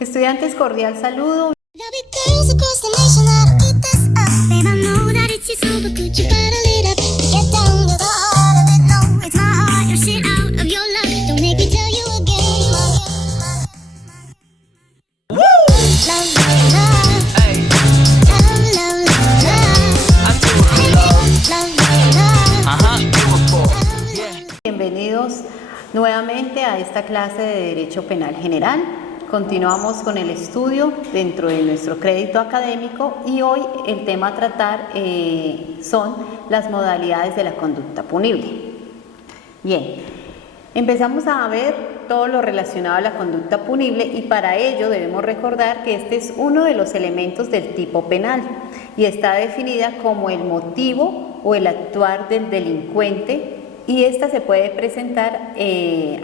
Estudiantes, cordial saludo. Bienvenidos nuevamente a esta clase de Derecho Penal General. Continuamos con el estudio dentro de nuestro crédito académico y hoy el tema a tratar son las modalidades de la conducta punible. Bien, empezamos a ver todo lo relacionado a la conducta punible y para ello debemos recordar que este es uno de los elementos del tipo penal y está definida como el motivo o el actuar del delincuente, y esta se puede presentar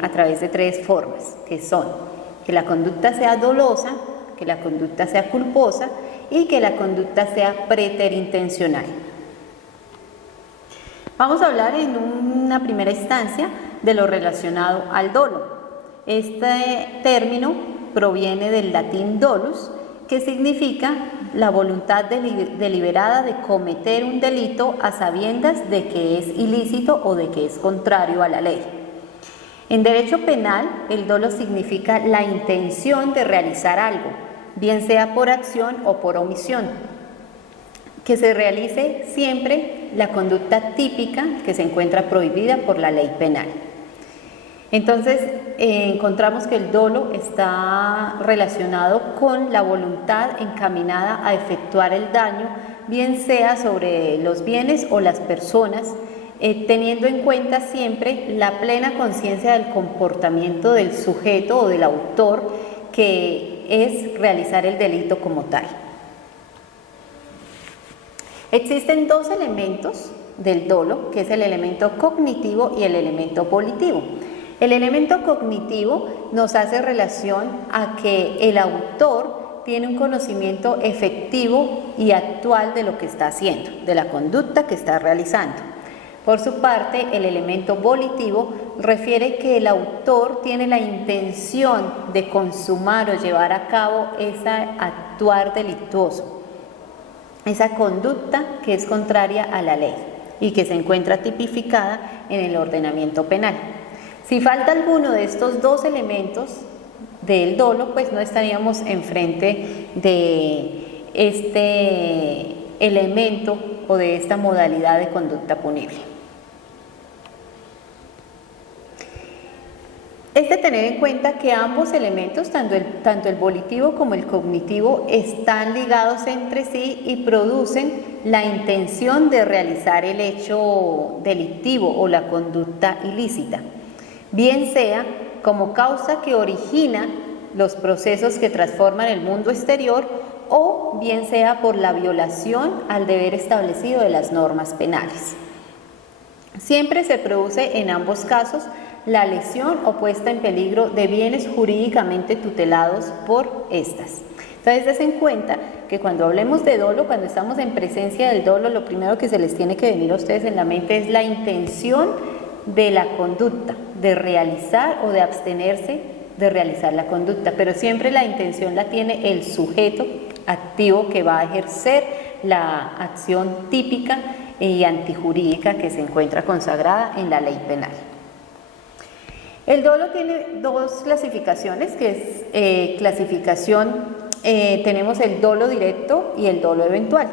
a través de tres formas, que son que la conducta sea dolosa, que la conducta sea culposa y que la conducta sea preterintencional. Vamos a hablar en una primera instancia de lo relacionado al dolo. Este término proviene del latín dolus, que significa la voluntad deliberada de cometer un delito a sabiendas de que es ilícito o de que es contrario a la ley. En derecho penal, el dolo significa la intención de realizar algo, bien sea por acción o por omisión, que se realice siempre la conducta típica que se encuentra prohibida por la ley penal. Entonces, encontramos que el dolo está relacionado con la voluntad encaminada a efectuar el daño, bien sea sobre los bienes o las personas, teniendo en cuenta siempre la plena conciencia del comportamiento del sujeto o del autor, que es realizar el delito como tal. Existen dos elementos del dolo, que es el elemento cognitivo y el elemento volitivo. El elemento cognitivo nos hace relación a que el autor tiene un conocimiento efectivo y actual de lo que está haciendo, de la conducta que está realizando. Por su parte, el elemento volitivo refiere que el autor tiene la intención de consumar o llevar a cabo ese actuar delictuoso, esa conducta que es contraria a la ley y que se encuentra tipificada en el ordenamiento penal. Si falta alguno de estos dos elementos del dolo, pues no estaríamos enfrente de este elemento o de esta modalidad de conducta punible. Es de tener en cuenta que ambos elementos, tanto el volitivo como el cognitivo, están ligados entre sí y producen la intención de realizar el hecho delictivo o la conducta ilícita, bien sea como causa que origina los procesos que transforman el mundo exterior o bien sea por la violación al deber establecido de las normas penales. Siempre se produce en ambos casos la lesión o puesta en peligro de bienes jurídicamente tutelados por estas. Entonces, des en cuenta que cuando hablemos de dolo, cuando estamos en presencia del dolo, lo primero que se les tiene que venir a ustedes en la mente es la intención de la conducta, de realizar o de abstenerse de realizar la conducta, pero siempre la intención la tiene el sujeto activo que va a ejercer la acción típica y antijurídica que se encuentra consagrada en la ley penal. El dolo tiene dos clasificaciones, que es tenemos el dolo directo y el dolo eventual.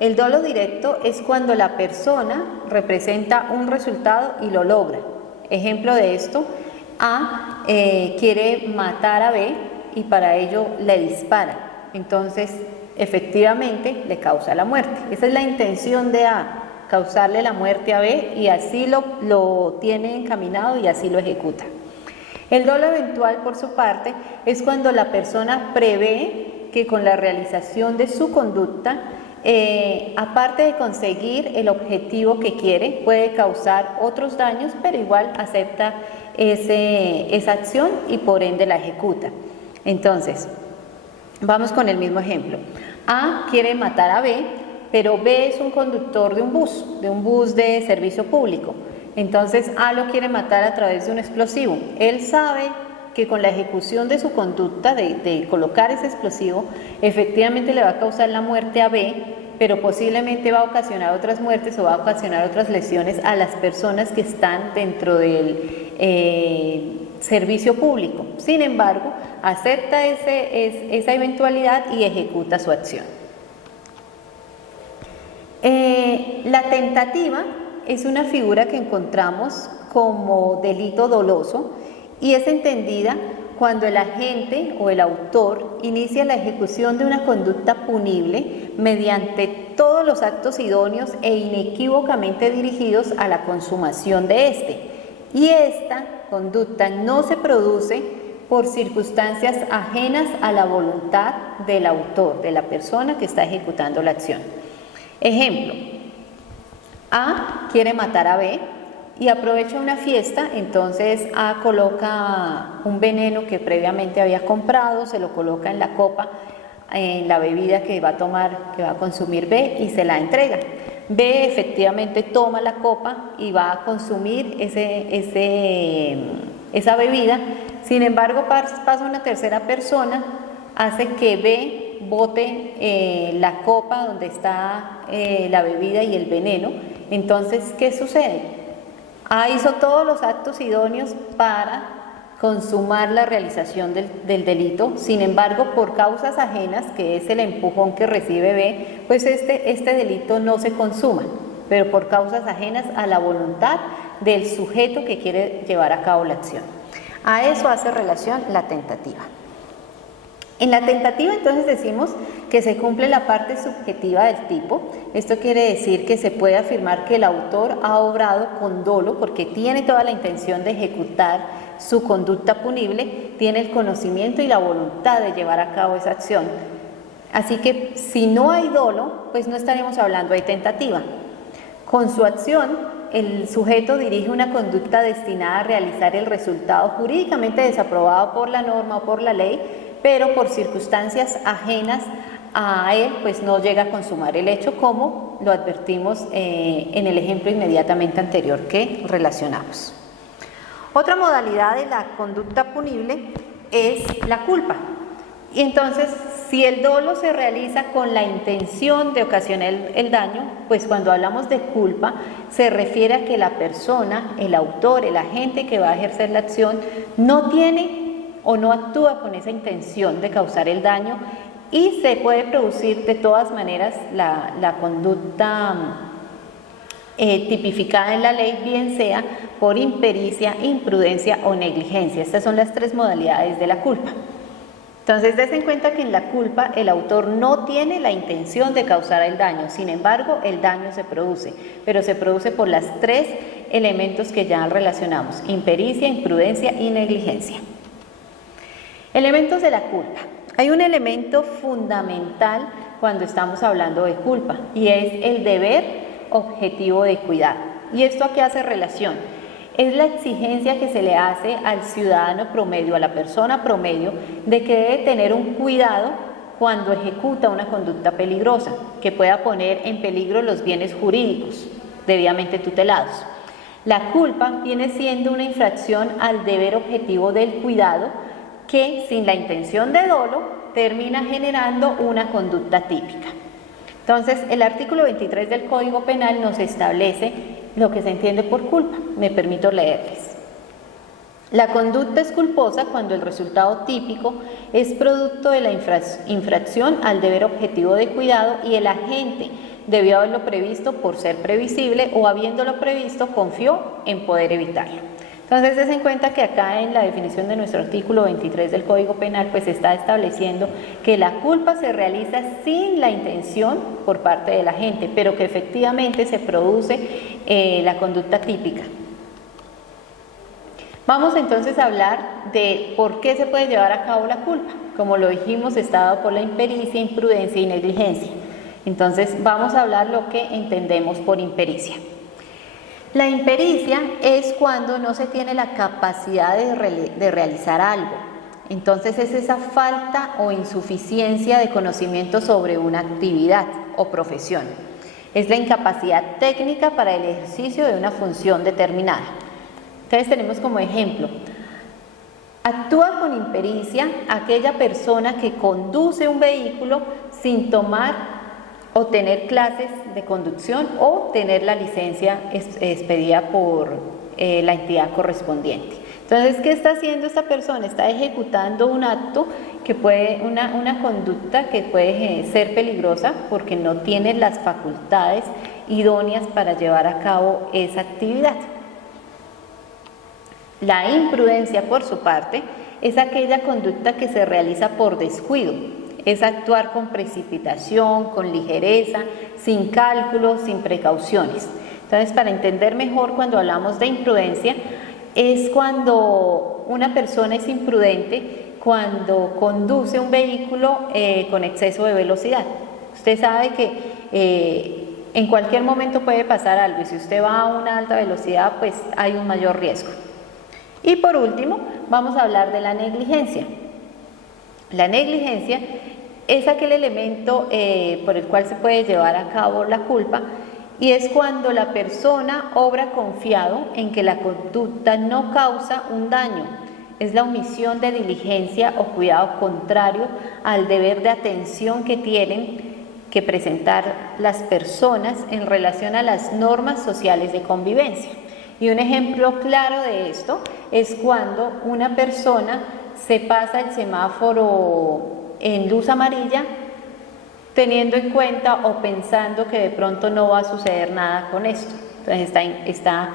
El dolo directo es cuando la persona representa un resultado y lo logra. Ejemplo de esto, A quiere matar a B y para ello le dispara. Entonces, efectivamente, le causa la muerte. Esa es la intención de A, causarle la muerte a B, y así lo tiene encaminado y así lo ejecuta. El dolo eventual, por su parte, es cuando la persona prevé que con la realización de su conducta, aparte de conseguir el objetivo que quiere, puede causar otros daños, pero igual acepta esa acción y por ende la ejecuta. Entonces, vamos con el mismo ejemplo. A quiere matar a B, pero B es un conductor de un bus de servicio público. Entonces A lo quiere matar a través de un explosivo. Él sabe que con la ejecución de su conducta de colocar ese explosivo, efectivamente le va a causar la muerte a B, pero posiblemente va a ocasionar otras muertes o va a ocasionar otras lesiones a las personas que están dentro del servicio público. Sin embargo, acepta esa eventualidad y ejecuta su acción. La tentativa es una figura que encontramos como delito doloso y es entendida cuando el agente o el autor inicia la ejecución de una conducta punible mediante todos los actos idóneos e inequívocamente dirigidos a la consumación de éste. Y esta conducta no se produce por circunstancias ajenas a la voluntad del autor, de la persona que está ejecutando la acción. Ejemplo, A quiere matar a B y aprovecha una fiesta, entonces A coloca un veneno que previamente había comprado, se lo coloca en la copa, en la bebida que va a tomar, que va a consumir B y se la entrega. B efectivamente toma la copa y va a consumir esa bebida, sin embargo pasa una tercera persona, hace que B bote la copa donde está la bebida y el veneno. Entonces, ¿qué sucede? A hizo todos los actos idóneos para consumar la realización del delito, sin embargo, por causas ajenas, que es el empujón que recibe B, pues este delito no se consuma, pero por causas ajenas a la voluntad del sujeto que quiere llevar a cabo la acción. A eso hace relación la tentativa. En la tentativa entonces decimos que se cumple la parte subjetiva del tipo. Esto quiere decir que se puede afirmar que el autor ha obrado con dolo porque tiene toda la intención de ejecutar su conducta punible, tiene el conocimiento y la voluntad de llevar a cabo esa acción. Así que si no hay dolo, pues no estaremos hablando de tentativa. Con su acción, el sujeto dirige una conducta destinada a realizar el resultado jurídicamente desaprobado por la norma o por la ley, pero por circunstancias ajenas a él, pues no llega a consumar el hecho, como lo advertimos en el ejemplo inmediatamente anterior que relacionamos. Otra modalidad de la conducta punible es la culpa. Y entonces, si el dolo se realiza con la intención de ocasionar el daño, pues cuando hablamos de culpa se refiere a que la persona, el autor, el agente que va a ejercer la acción, no tiene o no actúa con esa intención de causar el daño y se puede producir de todas maneras la conducta tipificada en la ley, bien sea por impericia, imprudencia o negligencia. Estas son las tres modalidades de la culpa. Entonces, des en cuenta que en la culpa el autor no tiene la intención de causar el daño, sin embargo, el daño se produce, pero se produce por los tres elementos que ya relacionamos: impericia, imprudencia y negligencia. Elementos de la culpa. Hay un elemento fundamental cuando estamos hablando de culpa y es el deber objetivo de cuidado. ¿Y esto a qué hace relación? Es la exigencia que se le hace al ciudadano promedio, a la persona promedio, de que debe tener un cuidado cuando ejecuta una conducta peligrosa, que pueda poner en peligro los bienes jurídicos debidamente tutelados. La culpa viene siendo una infracción al deber objetivo del cuidado que, sin la intención de dolo, termina generando una conducta típica. Entonces, el artículo 23 del Código Penal nos establece lo que se entiende por culpa. Me permito leerles. La conducta es culposa cuando el resultado típico es producto de la infracción al deber objetivo de cuidado y el agente debió haberlo previsto por ser previsible o habiéndolo previsto confió en poder evitarlo. Entonces, des en cuenta que acá en la definición de nuestro artículo 23 del Código Penal, pues está estableciendo que la culpa se realiza sin la intención por parte del agente, pero que efectivamente se produce la conducta típica. Vamos entonces a hablar de por qué se puede llevar a cabo la culpa. Como lo dijimos, está dado por la impericia, imprudencia y negligencia. Entonces, vamos a hablar lo que entendemos por impericia. La impericia es cuando no se tiene la capacidad de realizar algo. Entonces es esa falta o insuficiencia de conocimiento sobre una actividad o profesión. Es la incapacidad técnica para el ejercicio de una función determinada. Entonces tenemos como ejemplo, Actúa con impericia aquella persona que conduce un vehículo sin tomar o tener clases de conducción o tener la licencia expedida por la entidad correspondiente. Entonces, ¿qué está haciendo esta persona? Está ejecutando un acto que puede, una conducta que puede ser peligrosa porque no tiene las facultades idóneas para llevar a cabo esa actividad. La imprudencia, por su parte, es aquella conducta que se realiza por descuido, es actuar con precipitación, con ligereza, sin cálculos, sin precauciones. Entonces, para entender mejor, cuando hablamos de imprudencia, es cuando una persona es imprudente cuando conduce un vehículo con exceso de velocidad. Usted sabe que en cualquier momento puede pasar algo y si usted va a una alta velocidad, pues hay un mayor riesgo. Y por último, vamos a hablar de la negligencia. La negligencia es aquel elemento por el cual se puede llevar a cabo la culpa y es cuando la persona obra confiado en que la conducta no causa un daño. Es la omisión de diligencia o cuidado contrario al deber de atención que tienen que presentar las personas en relación a las normas sociales de convivencia. Y un ejemplo claro de esto es cuando una persona se pasa el semáforo en luz amarilla teniendo en cuenta o pensando que de pronto no va a suceder nada con esto. Entonces está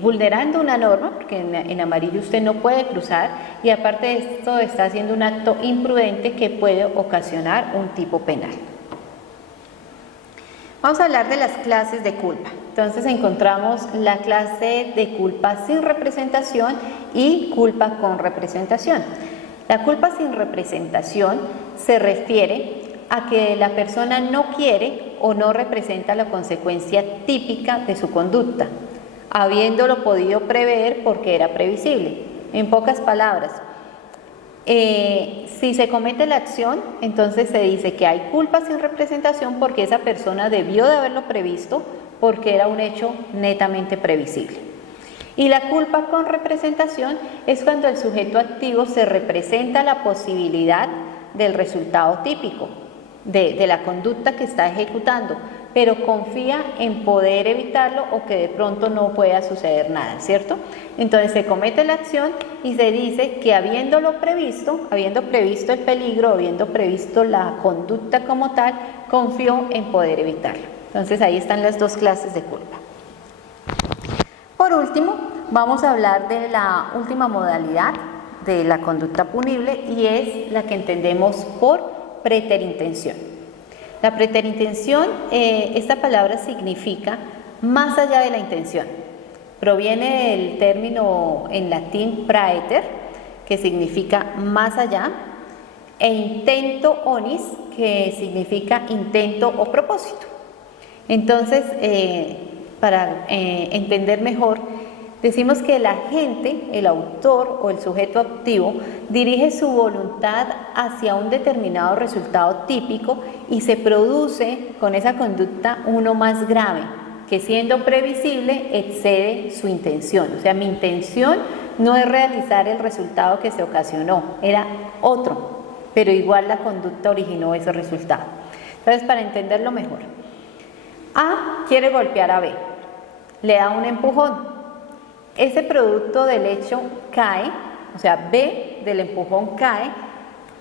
vulnerando una norma, porque en amarillo usted no puede cruzar, y aparte de esto está haciendo un acto imprudente que puede ocasionar un tipo penal. Vamos a hablar de las clases de culpa. Entonces encontramos la clase de culpa sin representación y culpa con representación. La culpa sin representación se refiere a que la persona no quiere o no representa la consecuencia típica de su conducta, habiéndolo podido prever porque era previsible. En pocas palabras, si se comete la acción, entonces se dice que hay culpa sin representación porque esa persona debió de haberlo previsto porque era un hecho netamente previsible. Y la culpa con representación es cuando el sujeto activo se representa la posibilidad del resultado típico de la conducta que está ejecutando, pero confía en poder evitarlo o que de pronto no pueda suceder nada, ¿cierto? Entonces se comete la acción y se dice que habiendo previsto el peligro, habiendo previsto la conducta como tal, confió en poder evitarlo. Entonces ahí están las dos clases de culpa. Por último, vamos a hablar de la última modalidad de la conducta punible y es la que entendemos por preterintención. La preterintención, esta palabra significa más allá de la intención. Proviene del término en latín praeter, que significa más allá, e intento onis, que significa intento o propósito. Entonces, para entender mejor, decimos que el agente, el autor o el sujeto activo dirige su voluntad hacia un determinado resultado típico y se produce con esa conducta uno más grave, que siendo previsible excede su intención. O sea, mi intención no es realizar el resultado que se ocasionó, era otro, pero igual la conducta originó ese resultado. Entonces, para entenderlo mejor, A quiere golpear a B, le da un empujón. Ese producto del hecho cae, o sea, B del empujón cae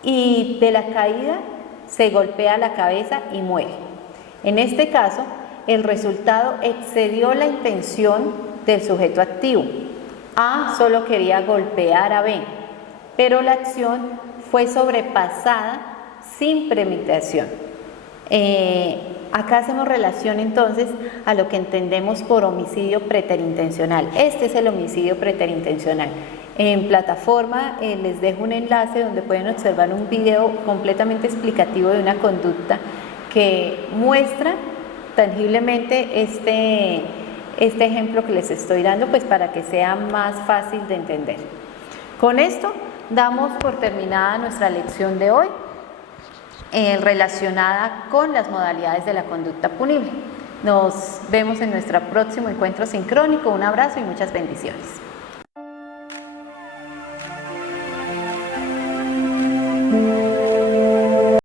y de la caída se golpea la cabeza y muere. En este caso, el resultado excedió la intención del sujeto activo. A solo quería golpear a B, pero la acción fue sobrepasada sin premeditación. Acá hacemos relación entonces a lo que entendemos por homicidio preterintencional. Este es el homicidio preterintencional. En plataforma les dejo un enlace donde pueden observar un video completamente explicativo de una conducta que muestra tangiblemente este ejemplo que les estoy dando, pues para que sea más fácil de entender. Con esto damos por terminada nuestra lección de hoy, relacionada con las modalidades de la conducta punible. Nos vemos en nuestro próximo encuentro sincrónico. Un abrazo y muchas bendiciones.